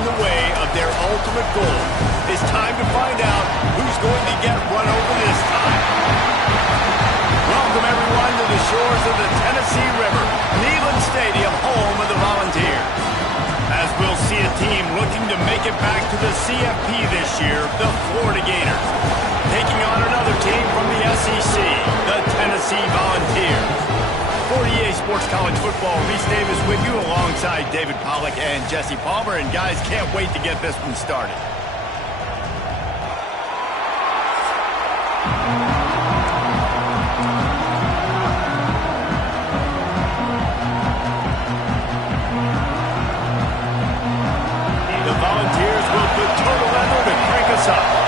in the way of their ultimate goal. It's time to find out who's going to get run over this time. Welcome, everyone, to the shores of the Tennessee River, Neyland Stadium, home of the Volunteers. As we'll see a team looking to make it back to the CFP this year, the Florida Gators, taking on another team from the SEC, the Tennessee Volunteers. For EA Sports College Football, Reese Davis with you alongside David Pollack and Jesse Palmer. And guys, can't wait to get this one started. The Volunteers will put total leather to crank us up.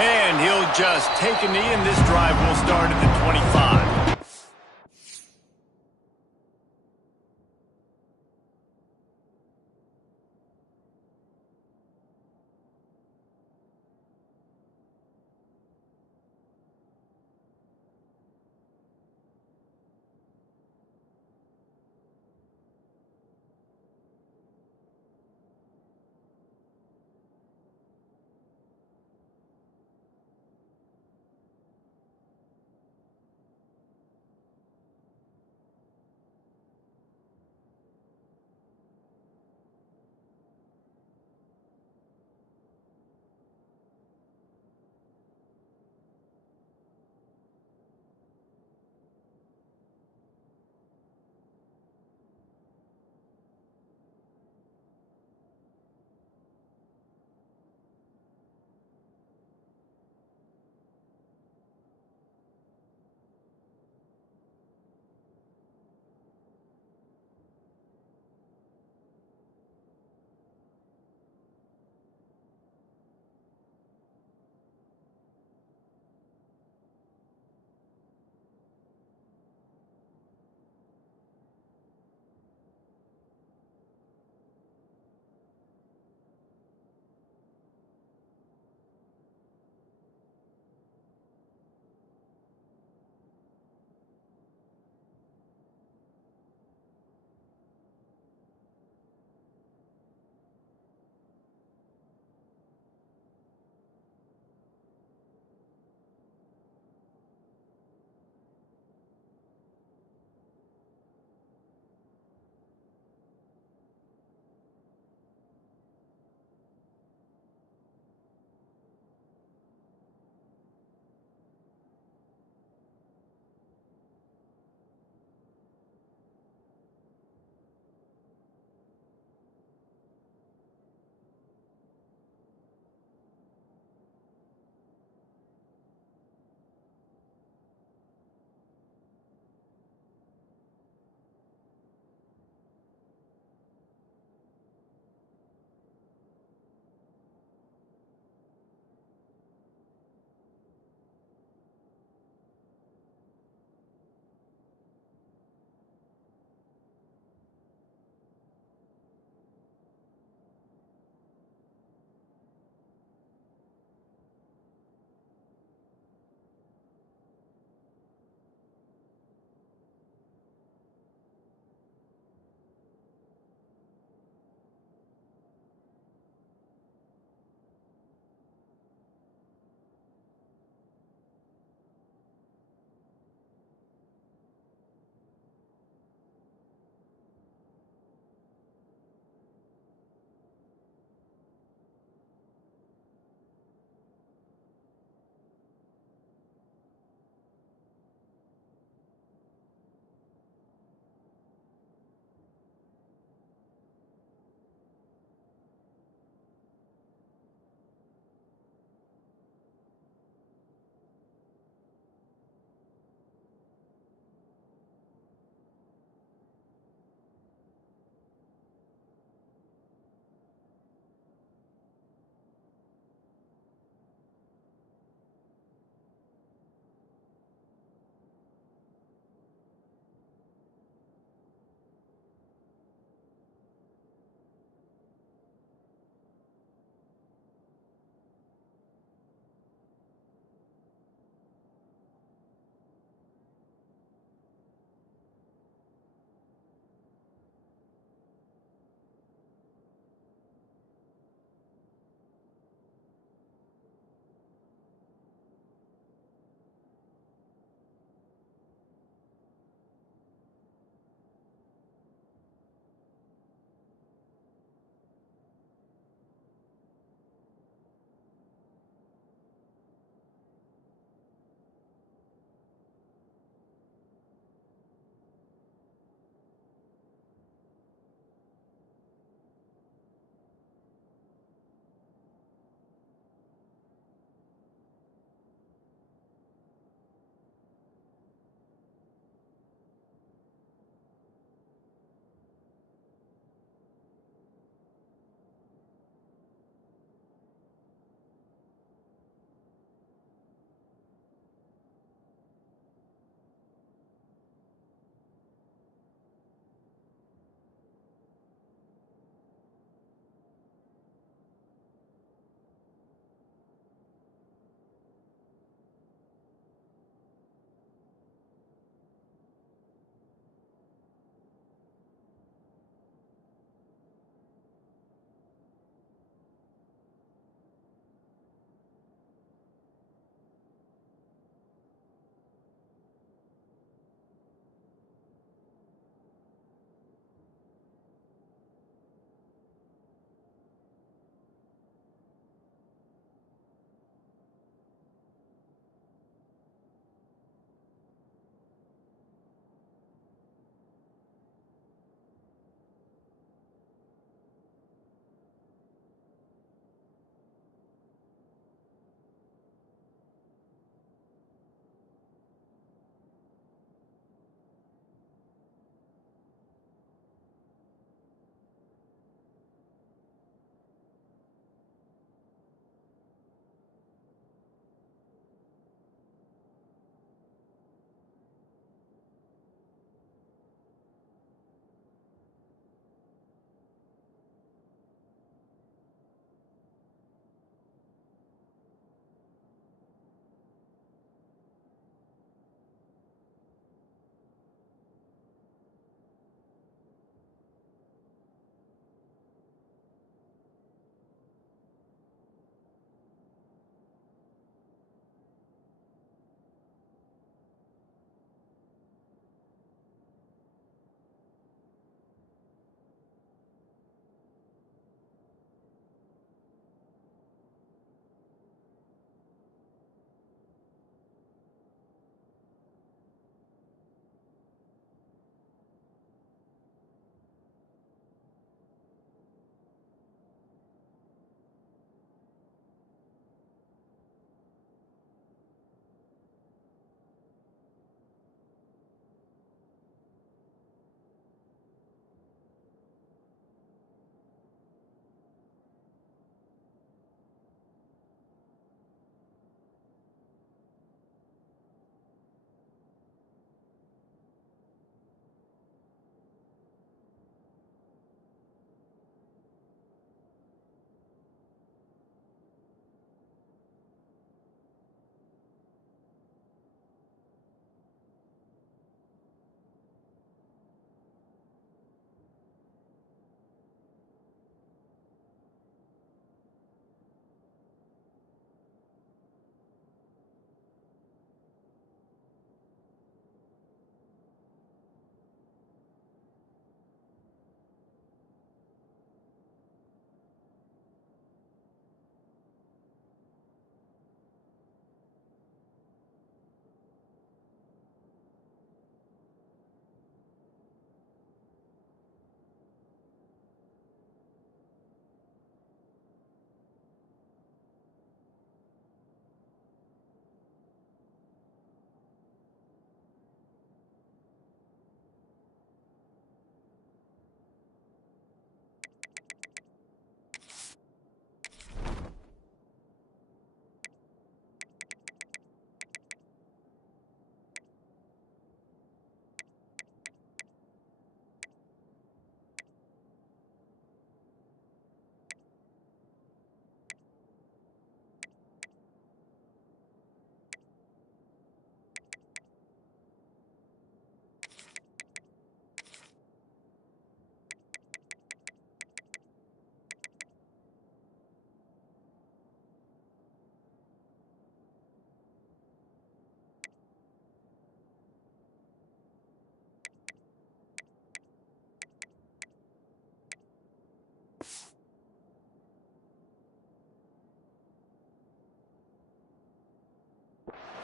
And he'll just take a knee, and this drive will start at the 25.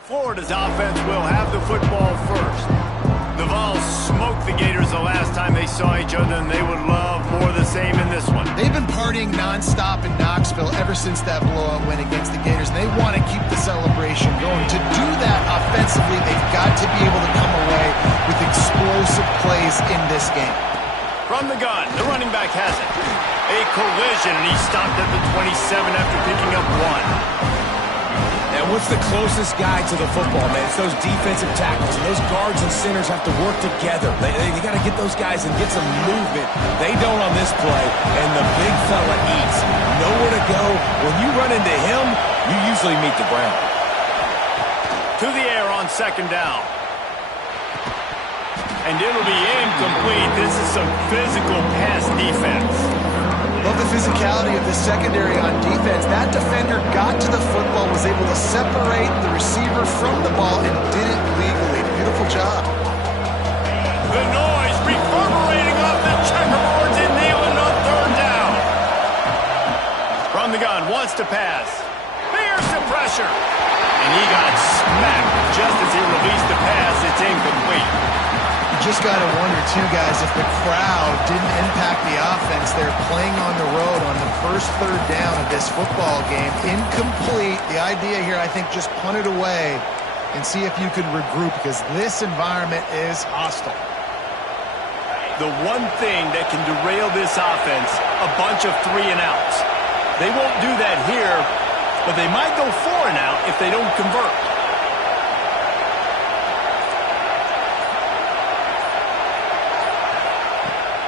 Florida's offense will have the football first. The Vols smoked the Gators the last time they saw each other, and they would love more of the same in this one. They've been partying nonstop in Knoxville ever since that blowout win against the Gators, and they want to keep the celebration going. To do that offensively, they've got to be able to come away with explosive plays in this game. From the gun, the running back has it. A collision, and he stopped at the 27 after picking up 1. And what's the closest guy to the football, man? It's those defensive tackles. And those guards and centers have to work together. They got to get those guys and get some movement. They don't on this play, and the big fella eats. Nowhere to go. When you run into him, you usually meet the ground. To the air on second down. And it'll be incomplete. This is some physical pass defense. Love the physicality of the secondary on defense. That defender got to the football, was able to separate the receiver from the ball, and did it legally. Beautiful job. The noise reverberating off the checkerboards in Neyland on third down. From the gun, wants to pass. Here's the pressure. And he got smacked just as he released the pass. It's incomplete. You just got to wonder, too, guys, if the crowd didn't impact the offense. They're playing on the road on the first third down of this football game. Incomplete. The idea here, I think, just punt it away and see if you can regroup, because this environment is hostile. The one thing that can derail this offense, a bunch of 3-and-outs. They won't do that here, but they might go 4-and-out if they don't convert.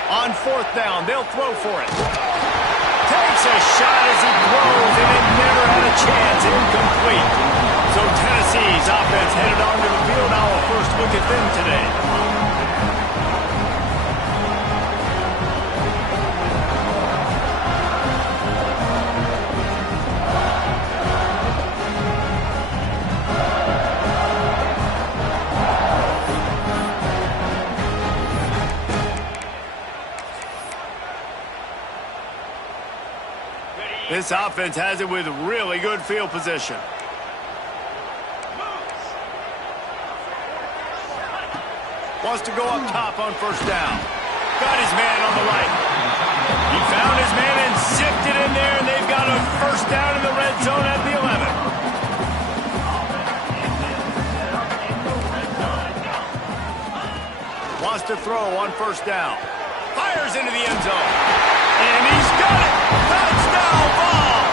On fourth down, they'll throw for it. Takes a shot as he throws, and it never had a chance. Incomplete. So Tennessee's offense headed onto the field. Now a first look at them today. This offense has it with really good field position. Wants to go up top on first down. Got his man on the right. He found his man and zipped it in there, and they've got a first down in the red zone at the 11. Wants to throw on first down. Fires into the end zone. And he's got it! Touchdown ball!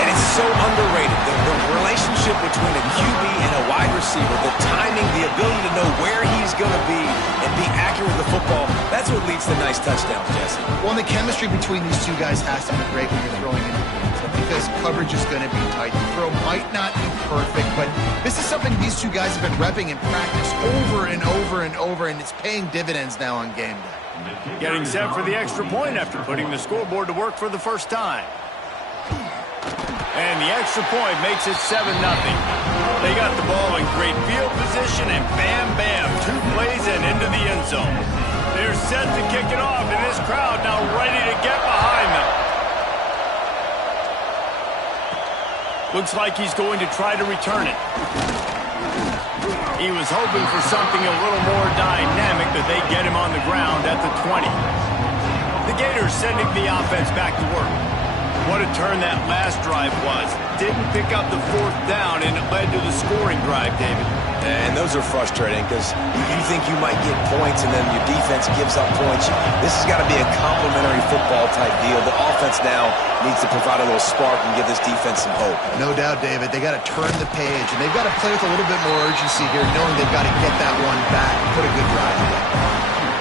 And it's so underrated. The relationship between a QB and a wide receiver, the timing, the ability to know where he's going to be and be accurate with the football, that's what leads to nice touchdowns, Jesse. Well, and the chemistry between these two guys has to be great when you're throwing into the because coverage is going to be tight. The throw might not be perfect, but this is something these two guys have been repping in practice over and over and over, and it's paying dividends now on game day. Getting set for the extra point after putting the scoreboard to work for the first time. And the extra point makes it 7-0. They got the ball in great field position, and bam, bam, 2 plays and into the end zone. They're set to kick it off, and this crowd now ready to get behind them. Looks like he's going to try to return it. He was hoping for something a little more dynamic, but they get him on the ground at the 20. The Gators sending the offense back to work. What a turn that last drive was. Didn't pick up the fourth down, and it led to the scoring drive, David. And those are frustrating because you think you might get points and then your defense gives up points. This has got to be a complementary football type deal. The offense now needs to provide a little spark and give this defense some hope. No doubt, David. They got to turn the page, and they've got to play with a little bit more urgency here, knowing they've got to get that one back and put a good drive together.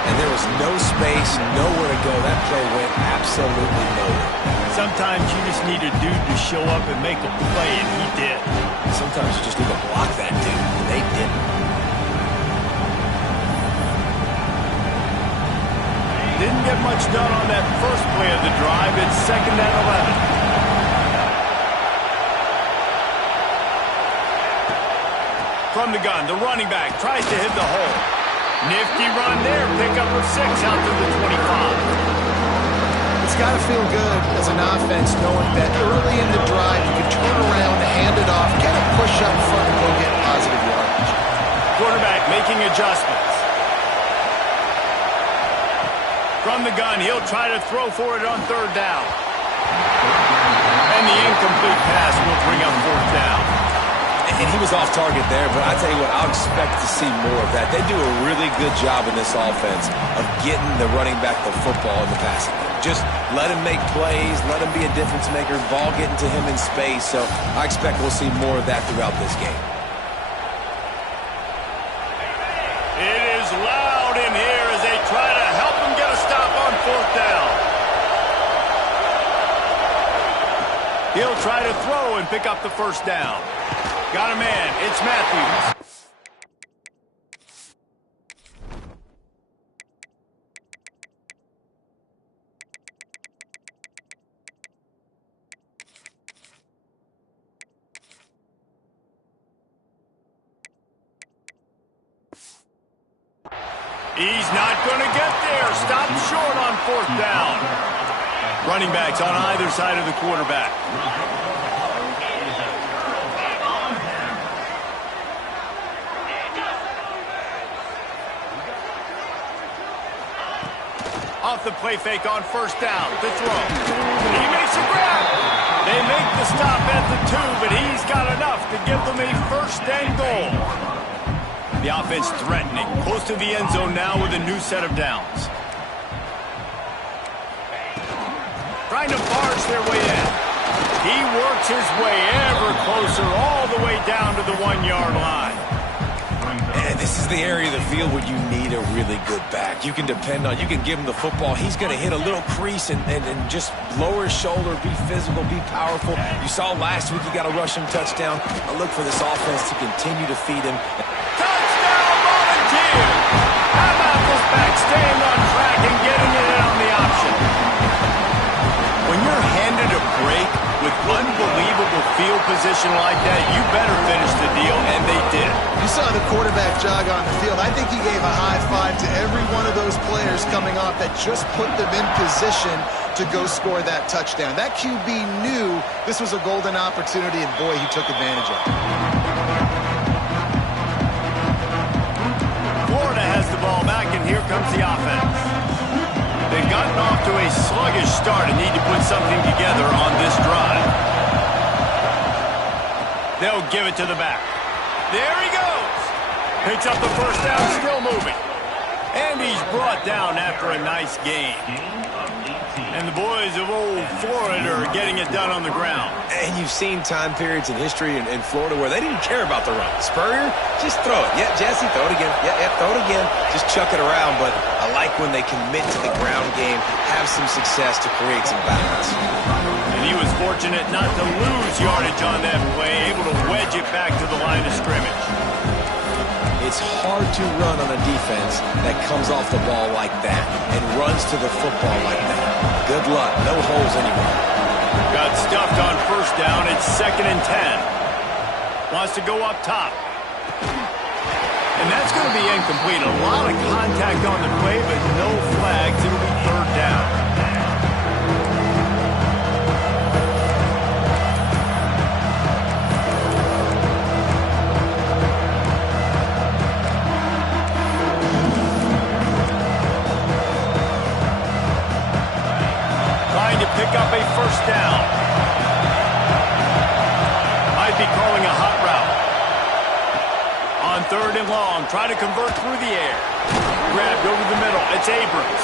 And there was no space, nowhere to go. That play went absolutely nowhere. Sometimes you just need a dude to show up and make a play, and he did. Sometimes you just need to block that dude, and they didn't. Didn't get much done on that first play of the drive. It's 2nd and 11. From the gun, the running back tries to hit the hole. Nifty run there, pickup of 6 out to the 25. It's it's got to feel good as an offense knowing that early in the drive you can turn around, hand it off, get a push up front, and go get positive yardage. Quarterback making adjustments. From the gun, he'll try to throw for it on third down. And the incomplete pass will bring up fourth down. And he was off target there, but I tell you what, I'll expect to see more of that. They do a really good job in this offense of getting the running back the football in the passing game. Just let him make plays, let him be a difference maker, ball getting to him in space. So I expect we'll see more of that throughout this game. It is loud in here as they try to help him get a stop on fourth down. He'll try to throw and pick up the first down. Got a man. It's Matthews. He's not going to get there. Stop short on fourth down. Running backs on either side of the quarterback. Off the play fake on first down. The throw. He makes a grab. They make the stop at the 2, but he's got enough to give them a first and goal. The offense threatening. Close to the end zone now with a new set of downs. Trying to barge their way in. He works his way ever closer all the way down to the 1-yard line. And this is the area of the field where you need a really good back. You can depend on, you can give him the football. He's going to hit a little crease and just lower his shoulder, be physical, be powerful. You saw last week he got a rushing touchdown. I look for this offense to continue to feed him. Touchdown, Volunteer! How about this back staying on track and getting it in on the option? When you're handed a break with unbelievable field position like that, you better finish the deal, and they did. You saw the quarterback jog on the field. I think he gave a high five to every one of those players coming off that just put them in position to go score that touchdown. That QB knew this was a golden opportunity, and boy, he took advantage of it. Florida has the ball back, and here comes the offense. They've gotten off to a sluggish start and need to put something together on this drive. They'll give it to the back. There he goes. Picks up the first down, still moving. And he's brought down after a nice gain. And the boys of old Florida are getting it done on the ground. And you've seen time periods in history in Florida where they didn't care about the run. Spurrier, just throw it. Yeah, Jesse, throw it again. Yeah, throw it again. Just chuck it around. But I like when they commit to the ground game, have some success to create some balance. And he was fortunate not to lose yardage on that play, able to wedge it back to the line of scrimmage. It's hard to run on a defense that comes off the ball like that and runs to the football like that. Good luck. No holes anywhere. Got stuffed on first down. It's 2nd and 10. Wants to go up top. And that's going to be incomplete. A lot of contact on the play, but no flags. It'll be third down. Pick up a first down. Might be calling a hot route. On 3rd and long, try to convert through the air. Grabbed over the middle. It's Abrams.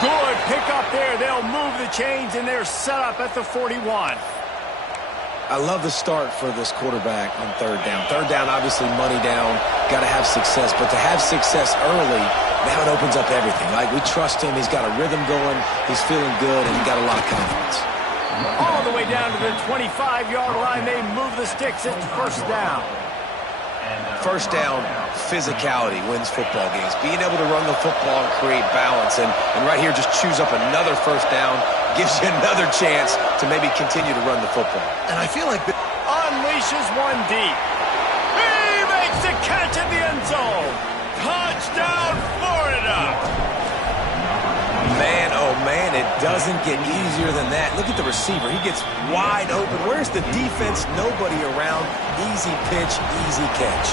Good pick up there. They'll move the chains, and they're set up at the 41. I love the start for this quarterback on 3rd down. 3rd down, obviously money down. Got to have success. But to have success early, now it opens up everything. Like, we trust him. He's got a rhythm going. He's feeling good, and he got a lot of confidence. All the way down to the 25-yard line. They move the sticks. It's first down. First down, physicality wins football games. Being able to run the football and create balance. And right here, just choose up another first down. Gives you another chance to maybe continue to run the football. And I feel like unleashes one deep. He makes the catch in the end zone. Touchdown, Florida! Man, oh man, it doesn't get easier than that. Look at the receiver. He gets wide open. Where's the defense? Nobody around. Easy pitch, easy catch.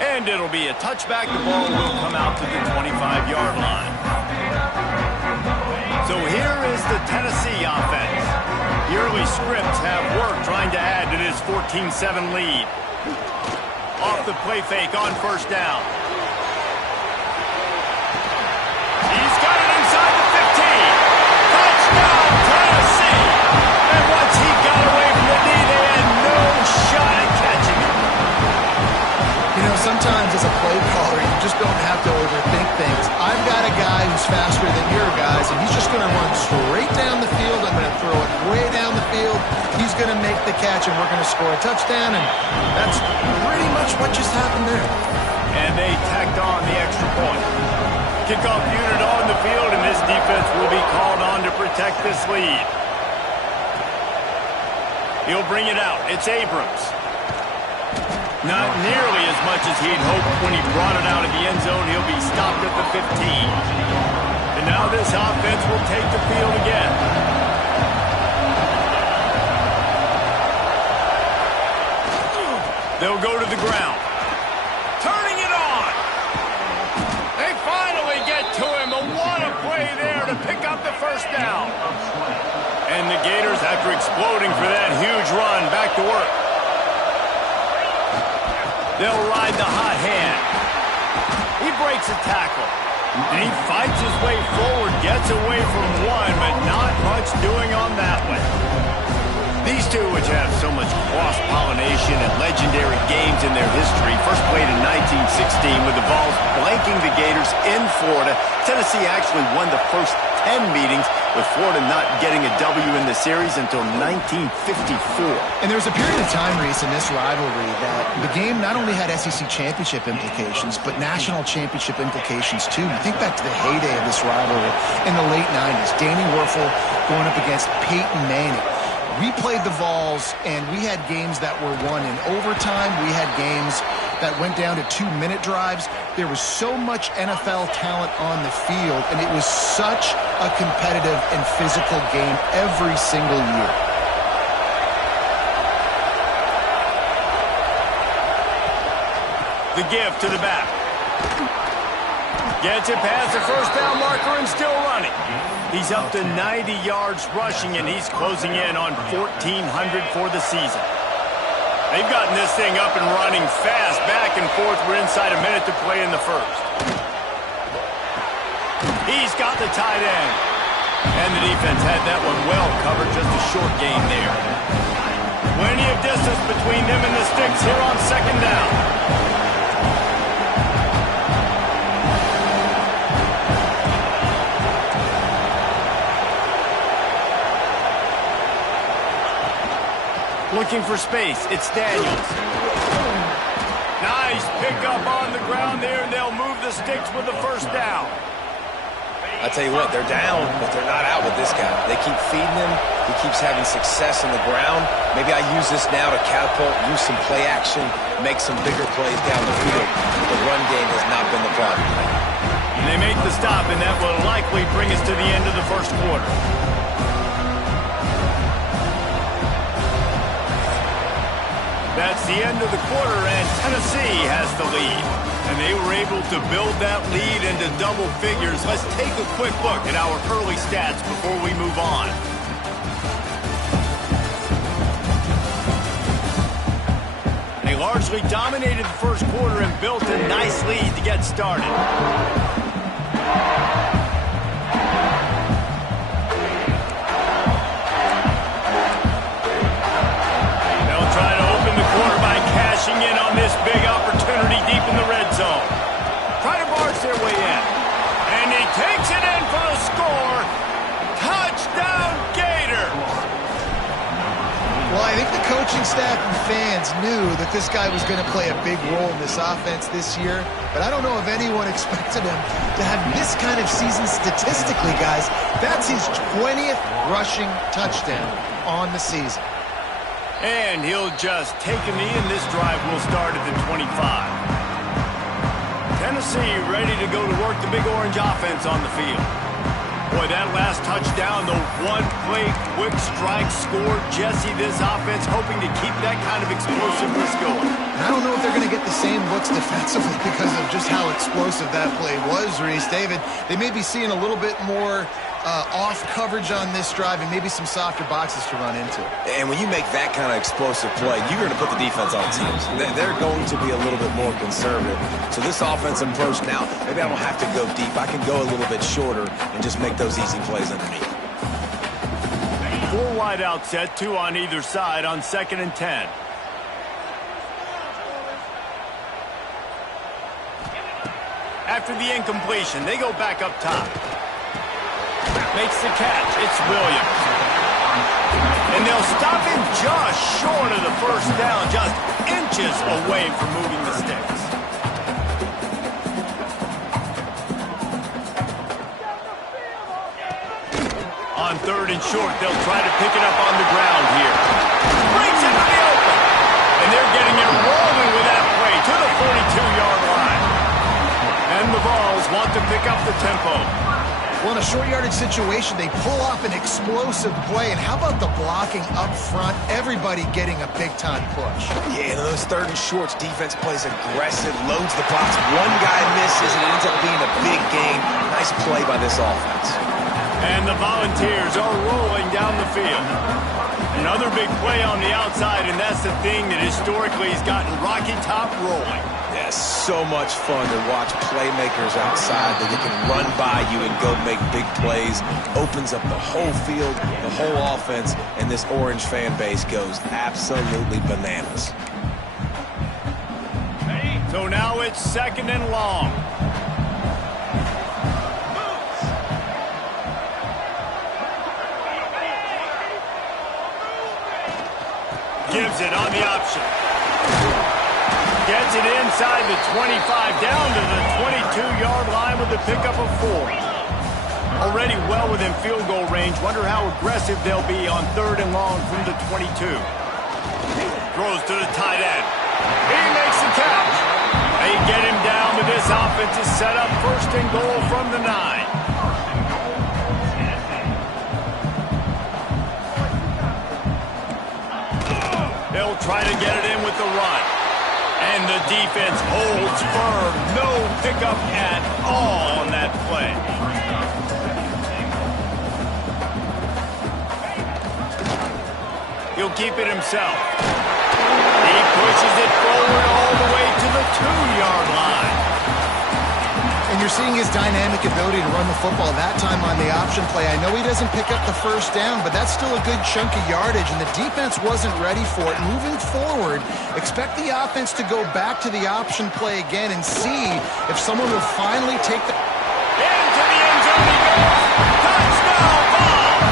And it'll be a touchback. The ball will come out to the 25-yard line. So here is the Tennessee offense. The early scripts have worked trying to add to this 14-7 lead. Off the play fake on first down. He's got it inside the 15. Touchdown, Tennessee! And once he got away from the knee, they had no shot at catching him. You know, sometimes as a play caller, you just don't have to overthink things. I've got a guy who's faster than your guys, and he's just going to run straight down the field. I'm going to throw it way down the field. He's going to make the catch, and we're going to score a touchdown, and that's pretty much what just happened there. And they tacked on the extra point. Kickoff unit on the field, and this defense will be called on to protect this lead. He'll bring it out. It's Abrams. Not nearly as much as he'd hoped when he brought it out of the end zone. He'll be stopped at the 15. And now this offense will take the field again. They'll go to the ground. Turning it on. They finally get to him. And what a play there to pick up the first down. And the Gators, after exploding for that huge run, back to work. They'll ride the hot hand. He breaks a tackle. And he fights his way forward, gets away from one, but not much doing on that one. These two, which have so much cross-pollination and legendary games in their history, first played in 1916 with the Vols blanking the Gators in Florida. Tennessee actually won the first 10 meetings, with Florida not getting a W in the series until 1954. And there was a period of time, Reese, in this rivalry that the game not only had SEC championship implications, but national championship implications, too. You think back to the heyday of this rivalry in the late 90s. Danny Werfel going up against Peyton Manning. We played the Vols, and we had games that were won in overtime. We had games that went down to 2-minute drives. There was so much NFL talent on the field, and it was such a competitive and physical game every single year. The give to the back. Gets it past the first down marker and still running. He's up to 90 yards rushing, and he's closing in on 1,400 for the season. They've gotten this thing up and running fast, back and forth. We're inside a minute to play in the first. He's got the tight end. And the defense had that one well covered, just a short gain there. Plenty of distance between them and the sticks here on second down. Looking for space. It's Daniels. Nice pickup on the ground there, and they'll move the sticks with the first down. I tell you what, they're down, but they're not out with this guy. They keep feeding him. He keeps having success on the ground. Maybe I use this now to catapult, use some play action, make some bigger plays down the field. The run game has not been the problem. And they make the stop, and that will likely bring us to the end of the first quarter. That's the end of the quarter, and Tennessee has the lead. And they were able to build that lead into double figures. Let's take a quick look at our early stats before we move on. They largely dominated the first quarter and built a nice lead to get started. In on this big opportunity deep in the red zone. Try to barge their way in. And he takes it in for the score. Touchdown, Gators! Well, I think the coaching staff and fans knew that this guy was going to play a big role in this offense this year, but I don't know if anyone expected him to have this kind of season statistically, guys. That's his 20th rushing touchdown on the season. And he'll just take a knee, and this drive will start at the 25. Tennessee ready to go to work the Big Orange offense on the field. Boy, that last touchdown, the one-play quick strike score. Jesse, this offense hoping to keep that kind of explosiveness going. I don't know if they're going to get the same looks defensively because of just how explosive that play was, Reese. David, they may be seeing a little bit more off coverage on this drive and maybe some softer boxes to run into. And when you make that kind of explosive play, you're going to put the defense on teams. They're going to be a little bit more conservative. So this offensive approach now, maybe I don't have to go deep. I can go a little bit shorter and just make those easy plays underneath. 4 wide out set, 2 on either side on 2nd and 10. After the incompletion, they go back up top. Makes the catch. It's Williams. And they'll stop him just short of the first down, just inches away from moving the sticks. On 3rd and short, they'll try to pick it up on the ground here. Breaks into the open. And they're getting it rolling with that play to the 42-yard line. And the Vols want to pick up the tempo. Well, in a short yardage situation, they pull off an explosive play. And how about the blocking up front? Everybody getting a big-time push. Yeah, and those 3rd and shorts, defense plays aggressive, loads the box. One guy misses, and it ends up being a big gain. Nice play by this offense. And the Volunteers are rolling down the field. Another big play on the outside, and that's the thing that historically has gotten Rocky Top rolling. Yeah, so much fun to watch playmakers outside that they can run by you and go make big plays. Opens up the whole field, the whole offense, and this Orange fan base goes absolutely bananas. So now it's 2nd and long. Gives it on the option. Gets it inside the 25, down to the 22-yard line with the pickup of 4. Already well within field goal range. Wonder how aggressive they'll be on 3rd and long from the 22. Throws to the tight end. He makes the catch. They get him down, but this offense is set up 1st and goal from the 9. They'll try to get it in with the run. And the defense holds firm. No pickup at all on that play. He'll keep it himself. He pushes it forward all the way to the 2-yard line. And you're seeing his dynamic ability to run the football that time on the option play. I know he doesn't pick up the first down, but that's still a good chunk of yardage, and the defense wasn't ready for it. Moving forward, expect the offense to go back to the option play again and see if someone will finally take the... Into the end zone he goes. Touchdown, Vols!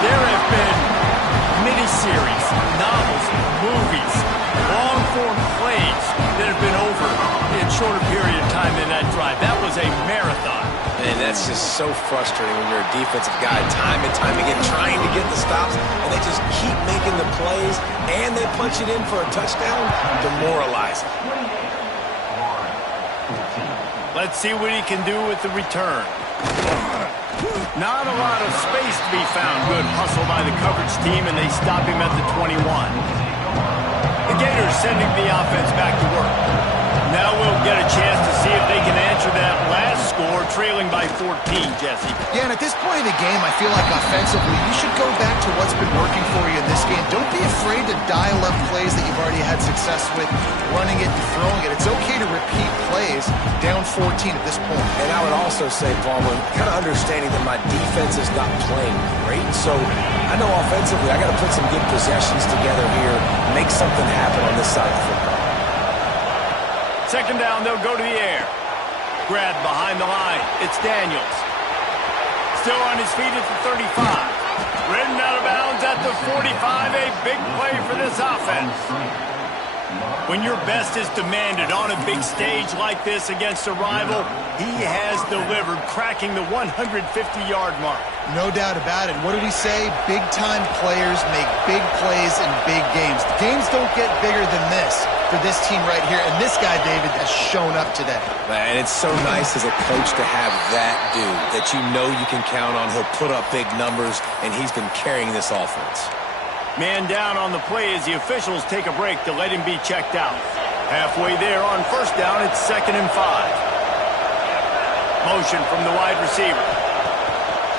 There have been miniseries, novels, movies, long-form plays that have been over in shorter period of time than that drive. That was a marathon. And that's just so frustrating when you're a defensive guy, time and time again, trying to get the stops, and they just keep making the plays, and they punch it in for a touchdown. Demoralizing. Let's see what he can do with the return. Not a lot of space to be found. Good hustle by the coverage team, and they stop him at the 21. The Gators sending the offense back to work. Now we'll get a chance to see if they can answer that last score, trailing by 14, Jesse. Yeah, and at this point in the game, I feel like offensively, you should go back to what's been working for you in this game. Don't be afraid to dial up plays that you've already had success with, running it and throwing it. It's okay to repeat plays down 14 at this point. And I would also say, Palmer, kind of understanding that my defense is not playing great, so I know offensively I got to put some good possessions together here, make something happen on this side of the football. 2nd down, they'll go to the air. Grabbed behind the line. It's Daniels. Still on his feet at the 35. Ridden out of bounds at the 45. A big play for this offense. When your best is demanded on a big stage like this against a rival, he has delivered, cracking the 150-yard mark. No doubt about it. What do we say? Big-time players make big plays in big games. The games don't get bigger than this for this team right here, and this guy, David, has shown up today. Man, it's so nice as a coach to have that dude that you know you can count on. He'll put up big numbers, and he's been carrying this offense. Man down on the play as the officials take a break to let him be checked out. Halfway there on first down, it's 2nd and 5. Motion from the wide receiver.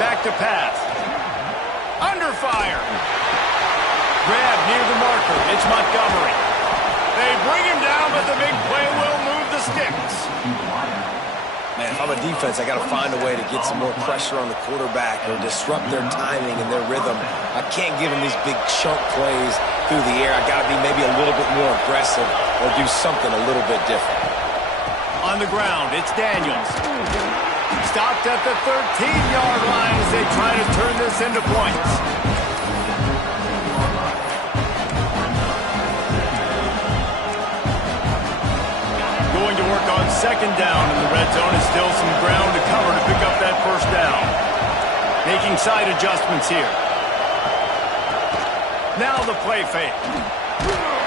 Back to pass. Under fire. Grab near the marker. It's Montgomery. They bring him down, but the big play will move the sticks. Man, if I'm a defense, I got to find a way to get some more pressure on the quarterback or disrupt their timing and their rhythm. I can't give them these big chunk plays through the air. I got to be maybe a little bit more aggressive or do something a little bit different. On the ground, it's Daniels. Stopped at the 13-yard line as they try to turn this into points. Going to work on 2nd down in the red zone. Is still some ground to cover to pick up that first down. Making side adjustments here. Now the play fake.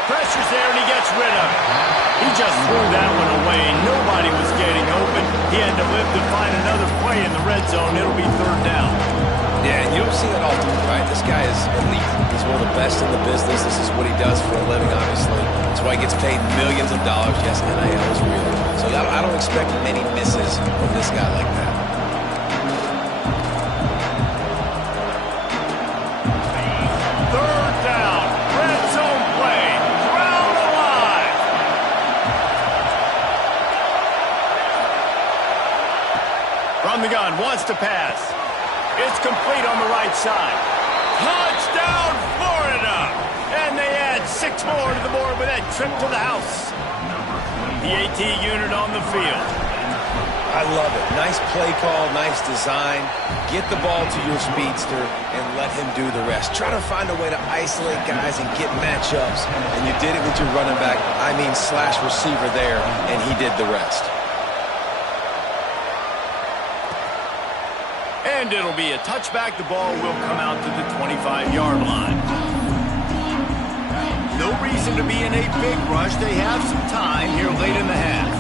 Pressure's there and he gets rid of it. He just threw that one away. Nobody was getting open. He had to live to find another play in the red zone. It'll be 3rd down. Yeah, and you don't see that often, right? This guy is elite. He's one of the best in the business. This is what he does for a living, obviously. That's why he gets paid millions of dollars. Yes, NIL is real. So I don't expect many misses from this guy like that. From the gun, wants to pass. It's complete on the right side. Touchdown, Florida! And they add 6 more to the board with that trip to the house. The AT unit on the field. I love it. Nice play call, nice design. Get the ball to your speedster and let him do the rest. Try to find a way to isolate guys and get matchups. And you did it with your running back, slash receiver there, and he did the rest. And it'll be a touchback. The ball will come out to the 25-yard line. No reason to be in a big rush. They have some time here late in the half.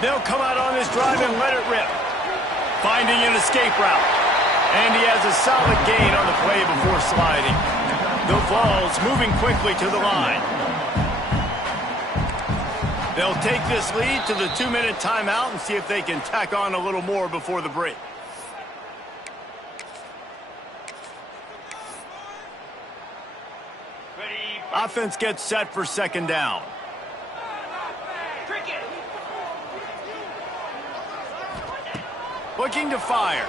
They'll come out on this drive and let it rip. Finding an escape route. And he has a solid gain on the play before sliding. The ball's moving quickly to the line. They'll take this lead to the 2-minute timeout and see if they can tack on a little more before the break. Offense gets set for 2nd down. Looking to fire.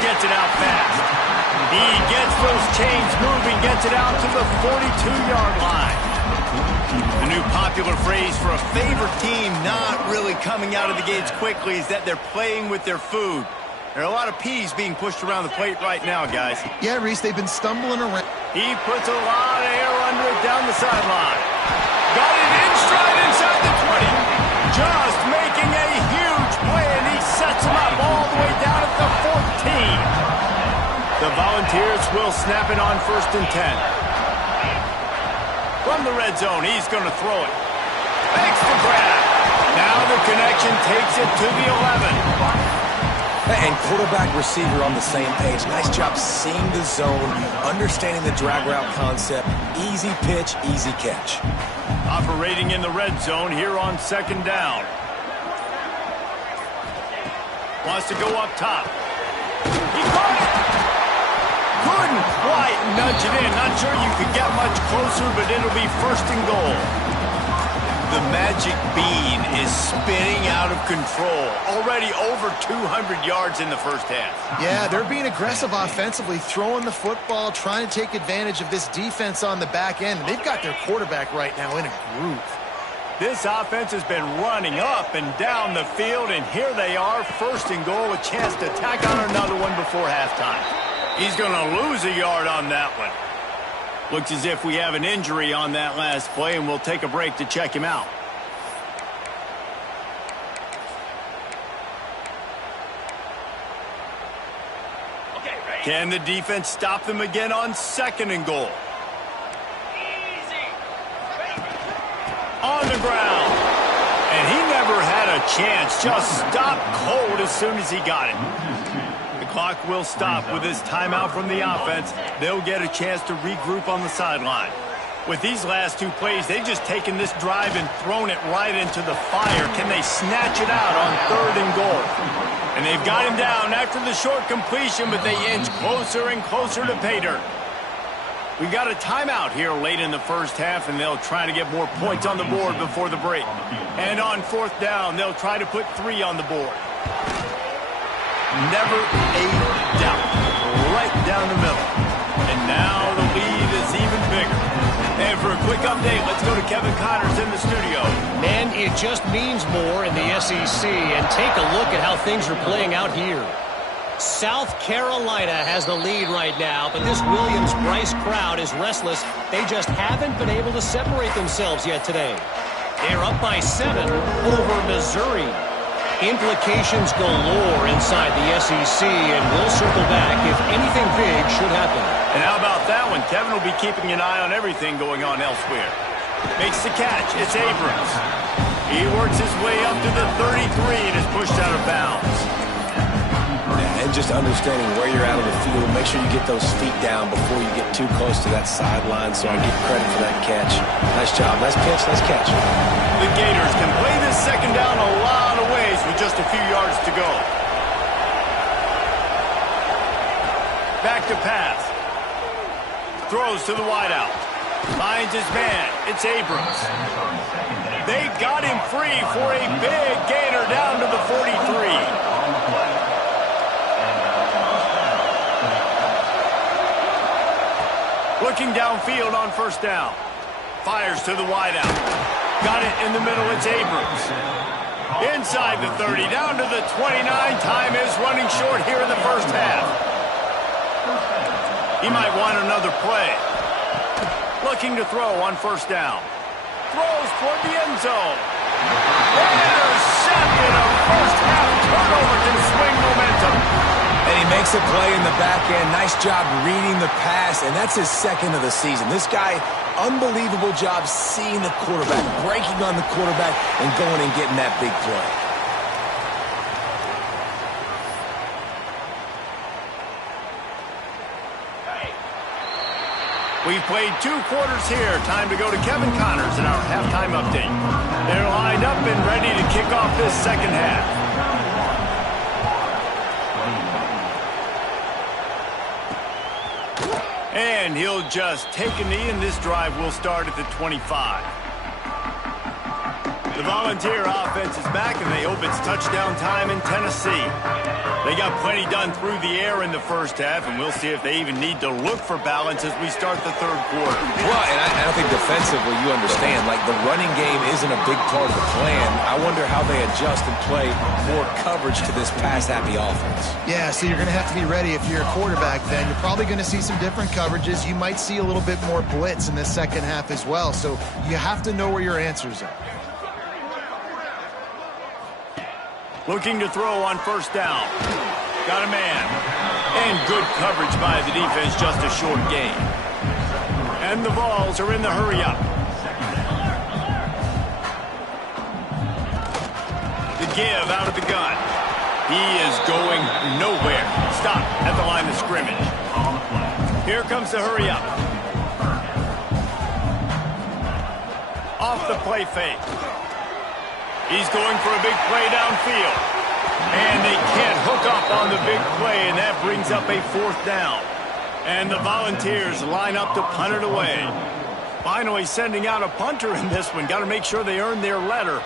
Gets it out fast. He gets those chains moving, gets it out to the 42-yard line. The new popular phrase for a favorite team not really coming out of the gates quickly is that they're playing with their food. There are a lot of peas being pushed around the plate right now, guys. Yeah, Reese, they've been stumbling around. He puts a lot of air under it down the sideline. Got it in stride inside the 20. Just making a huge play, and he sets him up all the way down at the 14. The Volunteers will snap it on 1st and 10. From the red zone, he's going to throw it. Makes the grab. Now the connection takes it to the 11. And quarterback receiver on the same page. Nice job seeing the zone, understanding the drag route concept. Easy pitch, easy catch. Operating in the red zone here on 2nd down. Wants to go up top. He caught it. Couldn't quite nudge it in. Not sure you could get much closer, but it'll be 1st and goal. The magic bean is spinning out of control. Already over 200 yards in the first half. Yeah, they're being aggressive offensively, throwing the football, trying to take advantage of this defense on the back end. They've got their quarterback right now in a groove. This offense has been running up and down the field, and here they are, 1st and goal, a chance to tack on another one before halftime. He's going to lose a yard on that one. Looks as if we have an injury on that last play, and we'll take a break to check him out. Can the defense stop them again on 2nd and goal? On the ground. And he never had a chance. Just stopped cold as soon as he got it. The clock will stop with this timeout from the offense. They'll get a chance to regroup on the sideline. With these last 2 plays, they've just taken this drive and thrown it right into the fire. Can they snatch it out on 3rd and goal? And they've got him down after the short completion, but they inch closer and closer to pay dirt. We got a timeout here late in the first half, and they'll try to get more points on the board before the break. And on 4th down, they'll try to put 3 on the board. Never a doubt. Right down the middle. And now the lead is even bigger. And for a quick update, let's go to Kevin Connors in the studio. Man, it just means more in the SEC. And take a look at how things are playing out here. South Carolina has the lead right now, but this Williams-Brice crowd is restless. They just haven't been able to separate themselves yet today. They're up by 7 over Missouri. Implications galore inside the SEC, and we'll circle back if anything big should happen. And how about that one? Kevin will be keeping an eye on everything going on elsewhere. Makes the catch. It's Abrams. He works his way up to the 33 and is pushed out of bounds. And just understanding where you're out of the field, make sure you get those feet down before you get too close to that sideline, so I give credit for that catch. Nice job. Nice pitch. Nice catch. The Gators can play this 2nd down a lot of ways with just a few yards to go. Back to pass. Throws to the wideout. Finds his man. It's Abrams. They got him free for a big gainer down to the 43. Looking downfield on 1st down. Fires to the wideout. Got it in the middle. It's Abrams. Inside the 30, down to the 29. Time is running short here in the first half. He might want another play. Looking to throw on 1st down. Throws toward the end zone. Intercepted. A first half turnover can swing momentum. And he makes a play in the back end. Nice job reading the pass, and that's his 2nd of the season. This guy, unbelievable job seeing the quarterback, breaking on the quarterback, and going and getting that big play. We've played 2 quarters here. Time to go to Kevin Connors in our halftime update. They're lined up and ready to kick off this 2nd half. And he'll just take a knee, and this drive will start at the 25. The Volunteer offense is back, and they hope it's touchdown time in Tennessee. They got plenty done through the air in the first half, and we'll see if they even need to look for balance as we start the 3rd quarter. Well, and I think defensively, you understand, like the running game isn't a big part of the plan. I wonder how they adjust and play more coverage to this pass-happy offense. Yeah, so you're going to have to be ready if you're a quarterback then. You're probably going to see some different coverages. You might see a little bit more blitz in the 2nd half as well, so you have to know where your answers are. Looking to throw on 1st down. Got a man. And good coverage by the defense, just a short gain. And the Vols are in the hurry-up. The give out of the gun. He is going nowhere. Stop at the line of scrimmage. Here comes the hurry-up. Off the play fake. He's going for a big play downfield. And they can't hook up on the big play, and that brings up a 4th down. And the Volunteers line up to punt it away. Finally sending out a punter in this one. Got to make sure they earn their letter.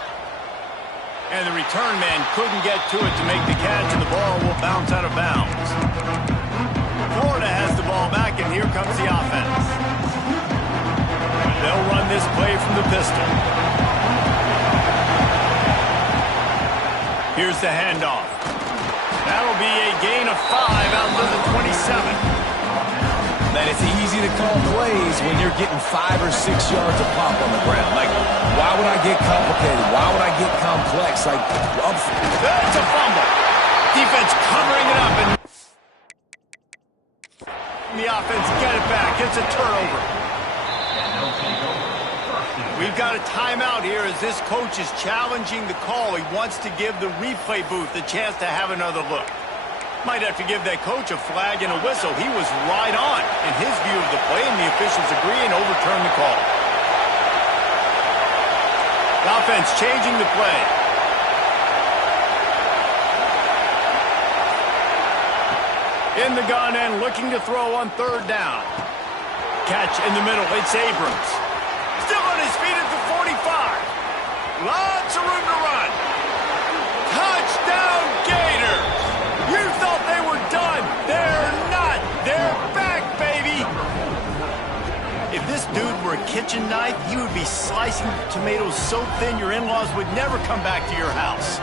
And the return man couldn't get to it to make the catch, and the ball will bounce out of bounds. Florida has the ball back, and here comes the offense. They'll run this play from the pistol. Here's the handoff. That'll be a gain of 5 out to the 27. The and it's easy to call plays when you're getting 5 or 6 yards of pop on the ground. Like, why would I get complicated? Why would I get complex? Like, it's a fumble. Defense covering it up, and the offense get it back. It's a turnover. We've got a timeout here as this coach is challenging the call. He wants to give the replay booth the chance to have another look. Might have to give that coach a flag and a whistle. He was right on in his view of the play, and the officials agree and overturn the call. The offense changing the play. In the gun and looking to throw on third down. Catch in the middle. It's Abrams. Still on his feet at the 45. Lots of room to run. Touchdown Gators. You thought they were done. They're not. They're back, baby. If this dude were a kitchen knife, he would be slicing tomatoes so thin your in-laws would never come back to your house.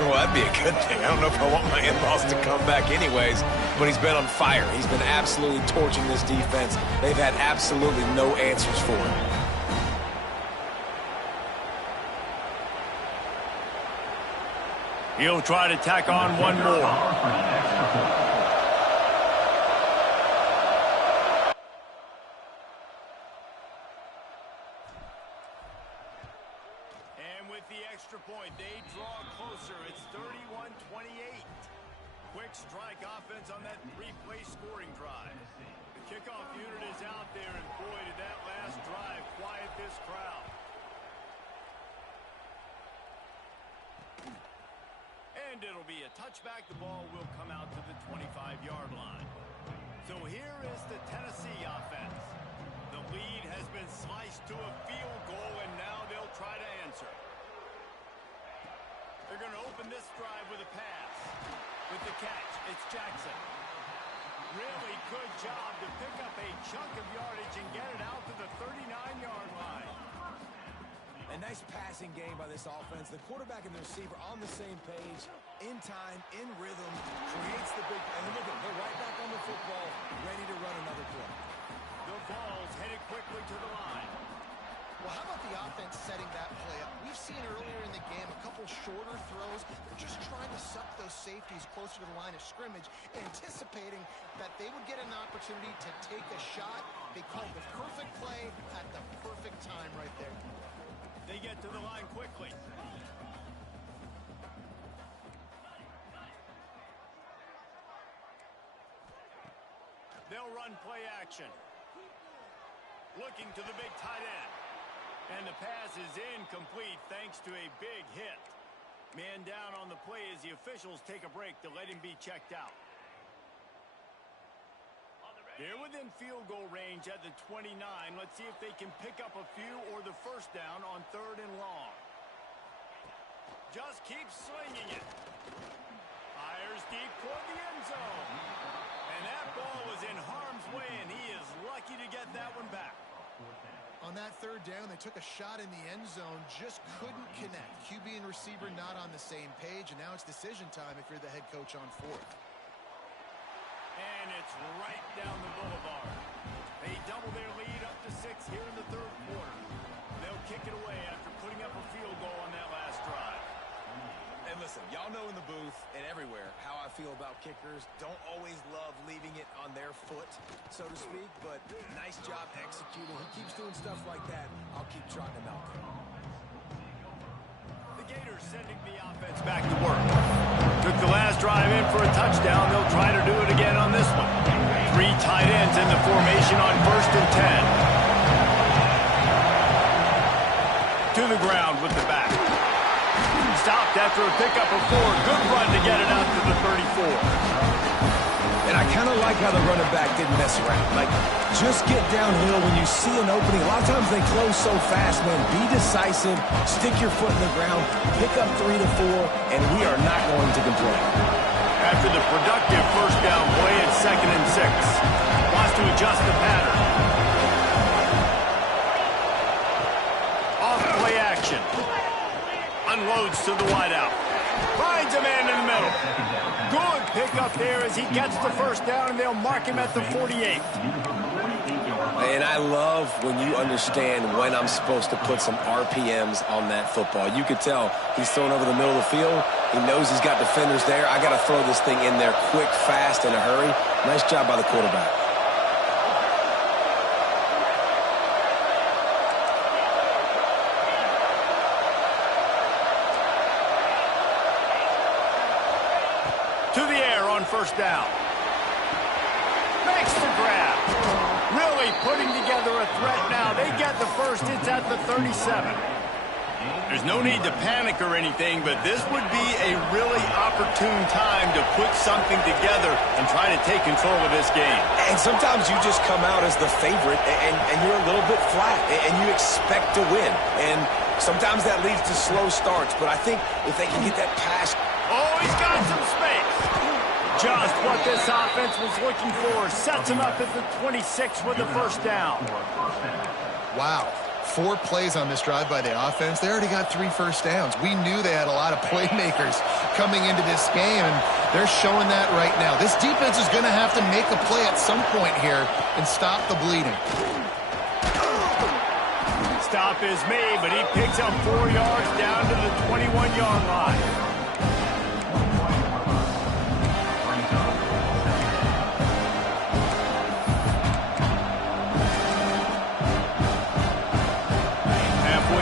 well, that'd be a good thing. I don't know if I want my in-laws to come back anyways, but he's been on fire. He's been absolutely torching this defense. They've had absolutely no answers for him. He'll try to tack on one more. And with the extra point, they draw closer. It's 31-28. Quick strike offense on that three-play scoring drive. The kickoff unit is out there, and boy, did that last drive quiet this crowd. And it'll be a touchback. The ball will come out to the 25-yard line. So here is the Tennessee offense. The lead has been sliced to a field goal, and now they'll try to answer. They're going to open this drive with a pass. With the catch, it's Jackson. Really good job to pick up a chunk of yardage and get it out to the 39-yard line. A nice passing game by this offense. The quarterback and the receiver on the same page, in time, in rhythm, creates the big play. Look at them, they're right back on the football, ready to run another play. The ball's headed quickly to the line. Well, how about the offense setting that play up? We've seen earlier in the game a couple shorter throws. They're just trying to suck those safeties closer to the line of scrimmage, anticipating that they would get an opportunity to take a shot. They called the perfect play at the perfect time right there. They get to the line quickly. They'll run play action. Looking to the big tight end. And the pass is incomplete thanks to a big hit. Man down on the play as the officials take a break to let him be checked out. They're within field goal range at the 29. Let's see if they can pick up a few or the first down on third and long. Just keep slinging it. Fires deep toward the end zone. And that ball was in harm's way, and he is lucky to get that one back. On that third down, they took a shot in the end zone, just couldn't connect. QB and receiver not on the same page, and now it's decision time if you're the head coach on fourth. And it's right down the boulevard. They double their lead up to 6 here in the third quarter. They'll kick it away after putting up a field goal on that last drive. And listen, y'all know in the booth and everywhere how I feel about kickers. Don't always love leaving it on their foot, so to speak, but nice job executing. He keeps doing stuff like that. I'll keep trotting him out there. The Gators sending the offense back to work. Took the last drive in for a touchdown. They'll try to do it again on this one. 3 tight ends in the formation on 1st and 10. To the ground with the back. Stopped after a pickup of 4. Good run to get it out to the 34. And I kind of like how the running back didn't mess around. Like, just get downhill when you see an opening. A lot of times they close so fast, man. Be decisive, stick your foot in the ground, pick up 3 to 4, and we are not going to complain. After the productive first down play, it's 2nd and 6. Wants to adjust the pattern. Off play action. Unloads to the wideout. Finds a man in the middle. Good pickup there as he gets the first down, and they'll mark him at the 48. And I love when you understand when I'm supposed to put some RPMs on that football. You could tell he's thrown over the middle of the field. He knows he's got defenders there. I got to throw this thing in there quick, fast, in a hurry. Nice job by the quarterback. To the air on first down. Makes the grab. Really putting together a threat now. They get the first. It's at the 37. There's no need to panic or anything, but this would be a really opportune time to put something together and try to take control of this game. And sometimes you just come out as the favorite, and you're a little bit flat, and you expect to win. And sometimes that leads to slow starts, but I think if they can get that pass. Oh, he's got some space. Just what this offense was looking for. Sets him up at the 26 with the first down. Wow. 4 plays on this drive by the offense. They already got 3 first downs. We knew they had a lot of playmakers coming into this game, and they're showing that right now. This defense is going to have to make a play at some point here and stop the bleeding. Stop is made, but he picks up 4 yards down to the 21-yard line.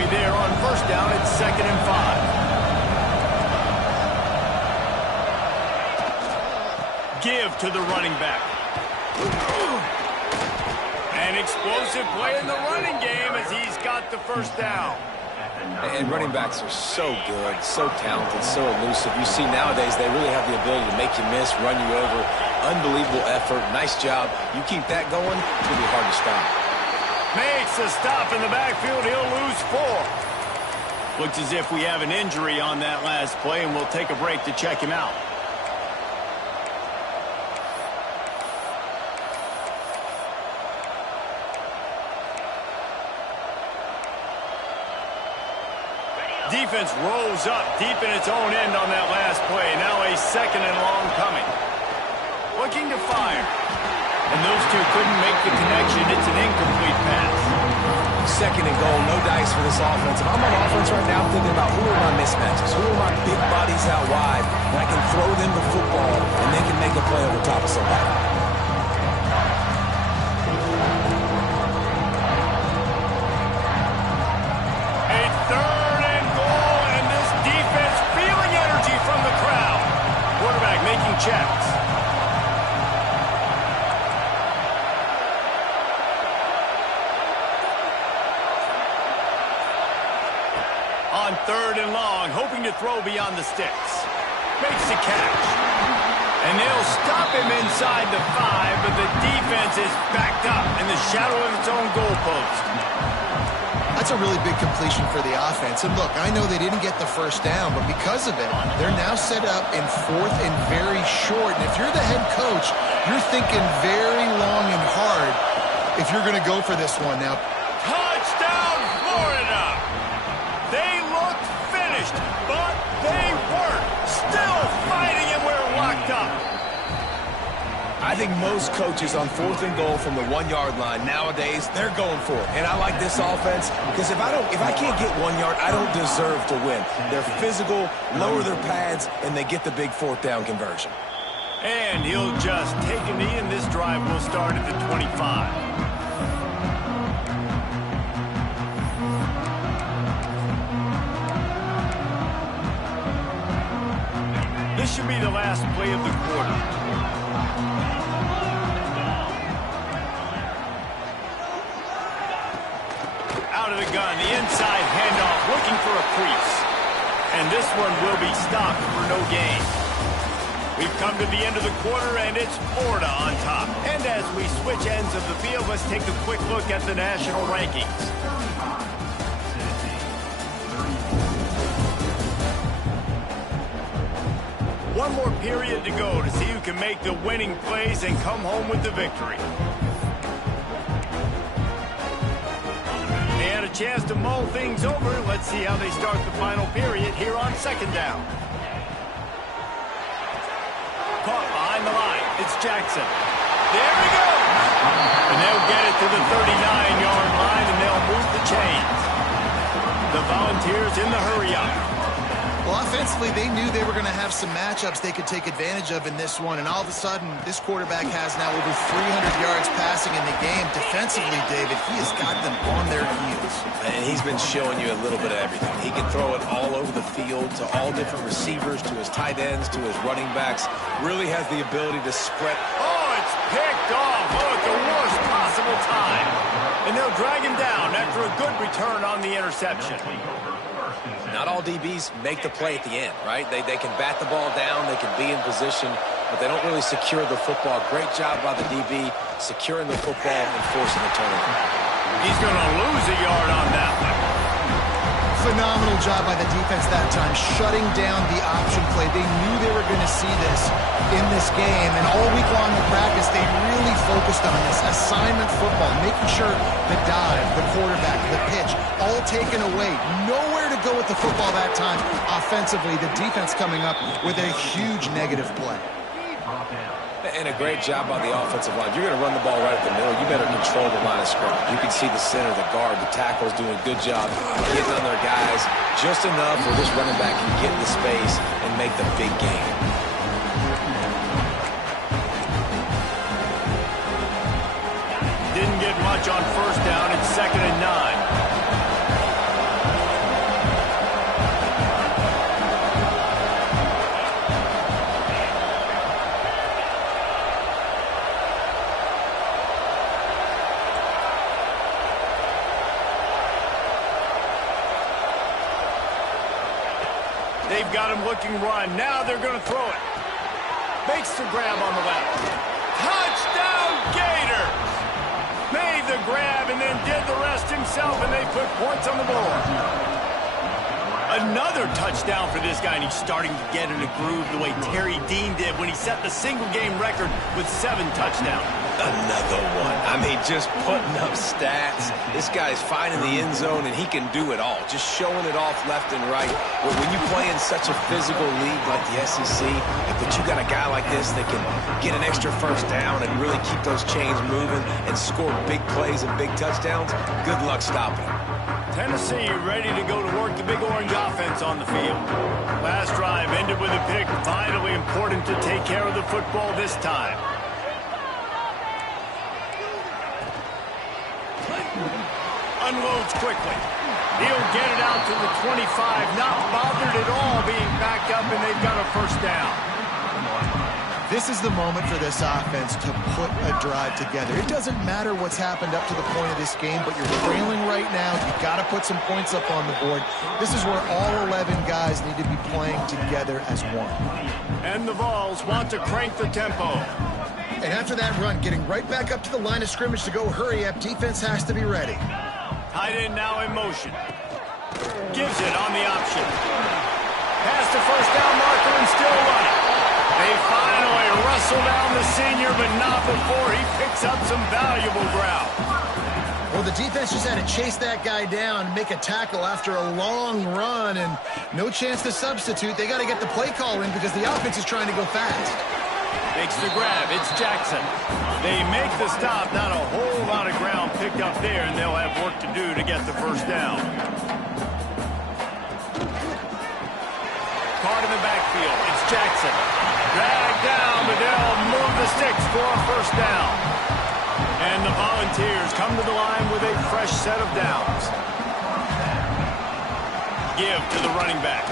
There on first down, it's 2nd and 5. Give to the running back. An explosive play in the running game as he's got the first down. And running backs are so good, so talented, so elusive. You see nowadays they really have the ability to make you miss, run you over. Unbelievable effort. Nice job. You keep that going, it's going to be hard to stop. Makes a stop in the backfield. He'll lose 4. Looks as if we have an injury on that last play, and we'll take a break to check him out. Defense rolls up deep in its own end on that last play. Now a 2nd and long coming. Looking to fire. And those two couldn't make the connection. It's an incomplete pass. 2nd and goal, no dice for this offense. If I'm on offense right now, I'm thinking about who are my mismatches, who are my big bodies out wide, and I can throw them the football, and they can make a play over top of somebody. A 3rd and goal, and this defense feeling energy from the crowd. Quarterback making checks. On 3rd and long, hoping to throw beyond the sticks. Makes the catch. And they'll stop him inside the 5, but the defense is backed up in the shadow of its own goalpost. That's a really big completion for the offense. And look, I know they didn't get the first down, but because of it, they're now set up in 4th and very short. And if you're the head coach, you're thinking very long and hard if you're going to go for this one now. Touchdown, Florida! They looked finished, but they weren't. Still fighting, and we're locked up. I think most coaches on 4th and goal from the 1-yard line nowadays, they're going for it. And I like this offense because if I can't get 1 yard, I don't deserve to win. They're physical, lower their pads, and they get the big 4th down conversion. And he'll just take a knee, and this drive will start at the 25. This should be the last play of the quarter. Out of the gun, the inside handoff, looking for a crease. And this one will be stopped for no gain. We've come to the end of the quarter, and it's Florida on top. And as we switch ends of the field, let's take a quick look at the national rankings. One more period to go to see who can make the winning plays and come home with the victory. They had a chance to mull things over. Let's see how they start the final period here on 2nd down. Caught behind the line. It's Jackson. There he goes. And they'll get it to the 39-yard line, and they'll move the chains. The Volunteers in the hurry-up. Well, offensively, they knew they were going to have some matchups they could take advantage of in this one, and all of a sudden, this quarterback has now over 300 yards passing in the game. Defensively, David, he has got them on their heels. And he's been showing you a little bit of everything. He can throw it all over the field to all different receivers, to his tight ends, to his running backs. Really has the ability to spread. Oh, it's picked off. Oh, at the worst possible time. And they'll drag him down after a good return on the interception. Not all DBs make the play at the end, right? They can bat the ball down, they can be in position, but they don't really secure the football. Great job by the DB securing the football and forcing the turnover. He's going to lose a yard on that one. Phenomenal job by the defense that time, shutting down the option play. They knew they were going to see this in this game, and all week long in practice, they really focused on this assignment football, making sure the dive, the quarterback, the pitch, all taken away. Nowhere to go with the football that time offensively. The defense coming up with a huge negative play. And a great job by the offensive line. You're going to run the ball right at the middle. You better control the line of scrimmage. You can see the center, the guard, the tackles doing a good job getting on their guys just enough where this running back can get into space and make the big game. Didn't get much on first down. It's 2nd and 9. They've got him looking run. Now they're going to throw it. Makes the grab on the left. Touchdown, Gators! Made the grab and then did the rest himself, and they put points on the board. Another touchdown for this guy, and he's starting to get in a groove the way Terry Dean did when he set the single-game record with 7 touchdowns. Another one. I mean, just putting up stats. This guy's finding the end zone, and he can do it all. Just showing it off left and right. But when you play in such a physical league like the SEC, but you got a guy like this that can get an extra first down and really keep those chains moving and score big plays and big touchdowns, good luck stopping him. Tennessee ready to go to work the Big Orange offense on the field. Last drive ended with a pick. Vitally important to take care of the football this time. Unloads quickly. He'll get it out to the 25. Not bothered at all being backed up, and they've got a first down. This is the moment for this offense to put a drive together. It doesn't matter what's happened up to the point of this game, but you're trailing right now. You've got to put some points up on the board. This is where all 11 guys need to be playing together as one. And the Vols want to crank the tempo. And after that run, getting right back up to the line of scrimmage to go hurry up, defense has to be ready. Tight end now in motion. Gives it on the option. Past the first down marker and still running. They finally wrestle down the senior, but not before he picks up some valuable ground. Well, the defense just had to chase that guy down, make a tackle after a long run, and no chance to substitute. They got to get the play call in because the offense is trying to go fast. Makes the grab. It's Jackson. They make the stop. Not a whole lot of ground picked up there, and they'll have work to do to get the first down. Caught in the backfield. It's Jackson. Dragged down, but they'll move the sticks for a first down. And the Volunteers come to the line with a fresh set of downs. Give to the running back.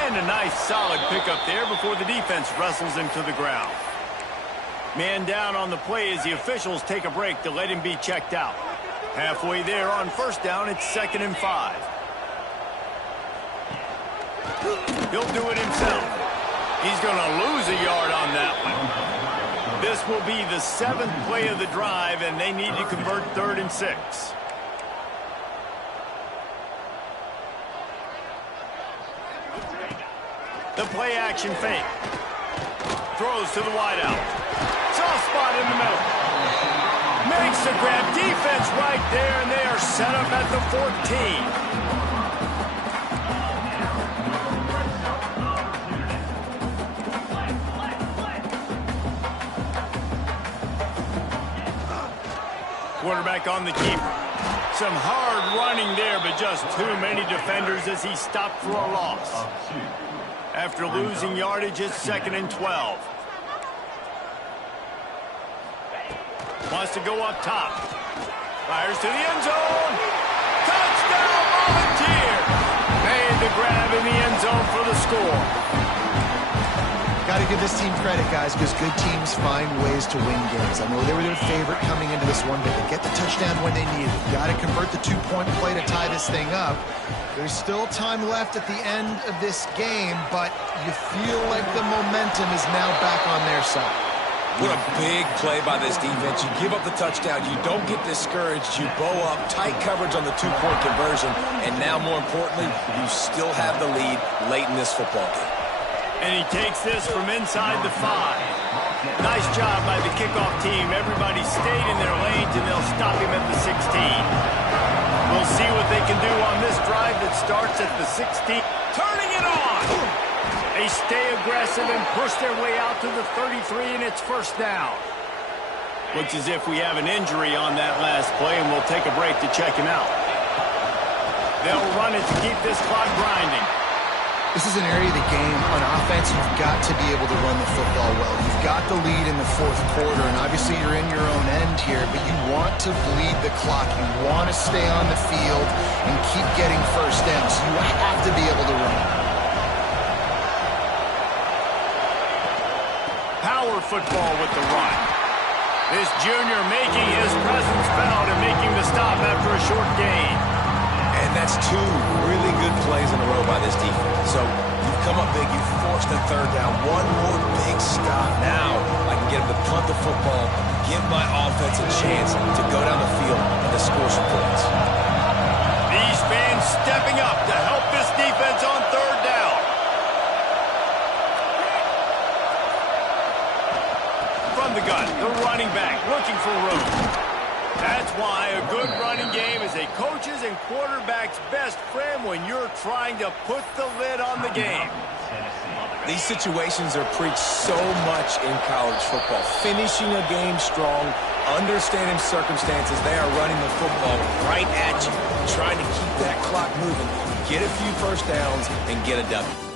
And a nice solid pickup there before the defense wrestles him to the ground. Man down on the play as the officials take a break to let him be checked out. Halfway there on first down, it's 2nd and 5. He'll do it himself. He's going to lose a yard on that one. This will be the 7th play of the drive, and they need to convert 3rd and 6. The play action fake. Throws to the wideout. Soft spot in the middle. Makes the grab. Defense right there, and they are set up at the 14. Quarterback on the keeper. Some hard running there, but just too many defenders as he stopped for a loss. After losing yardage, it's 2nd and 12. Wants to go up top. Fires to the end zone. Touchdown, Volunteers! Made the grab in the end zone for the score. Got to give this team credit, guys, because good teams find ways to win games. I know they were their favorite coming into this one, but they get the touchdown when they need it. Got to convert the two-point play to tie this thing up. There's still time left at the end of this game, but you feel like the momentum is now back on their side. What a big play by this defense. You give up the touchdown. You don't get discouraged. You bow up. Tight coverage on the two-point conversion. And now, more importantly, you still have the lead late in this football game. And he takes this from inside the 5. Nice job by the kickoff team. Everybody stayed in their lanes, and they'll stop him at the 16. We'll see what they can do on this drive that starts at the 16. Turning it on! They stay aggressive and push their way out to the 33, and it's first down. Looks as if we have an injury on that last play, and we'll take a break to check him out. They'll run it to keep this clock grinding. This is an area of the game. On offense, you've got to be able to run the football well. You've got the lead in the fourth quarter, and obviously you're in your own end here, but you want to bleed the clock. You want to stay on the field and keep getting first down, so you have to be able to run. Power football with the run. This junior making his presence felt and making the stop after a short gain. And that's 2 really good plays in a row by this defense. So you've come up big, you've forced a third down. One more big stop. Now I can get him to punt the football, give my offense a chance to go down the field and to score some points. These fans stepping up to help this defense on third down. From the gun, the running back looking for room. That's why a good running game is a coach's and quarterback's best friend when you're trying to put the lid on the game. These situations are preached so much in college football. Finishing a game strong, understanding circumstances. They are running the football right at you, trying to keep that clock moving, get a few first downs, and get a W.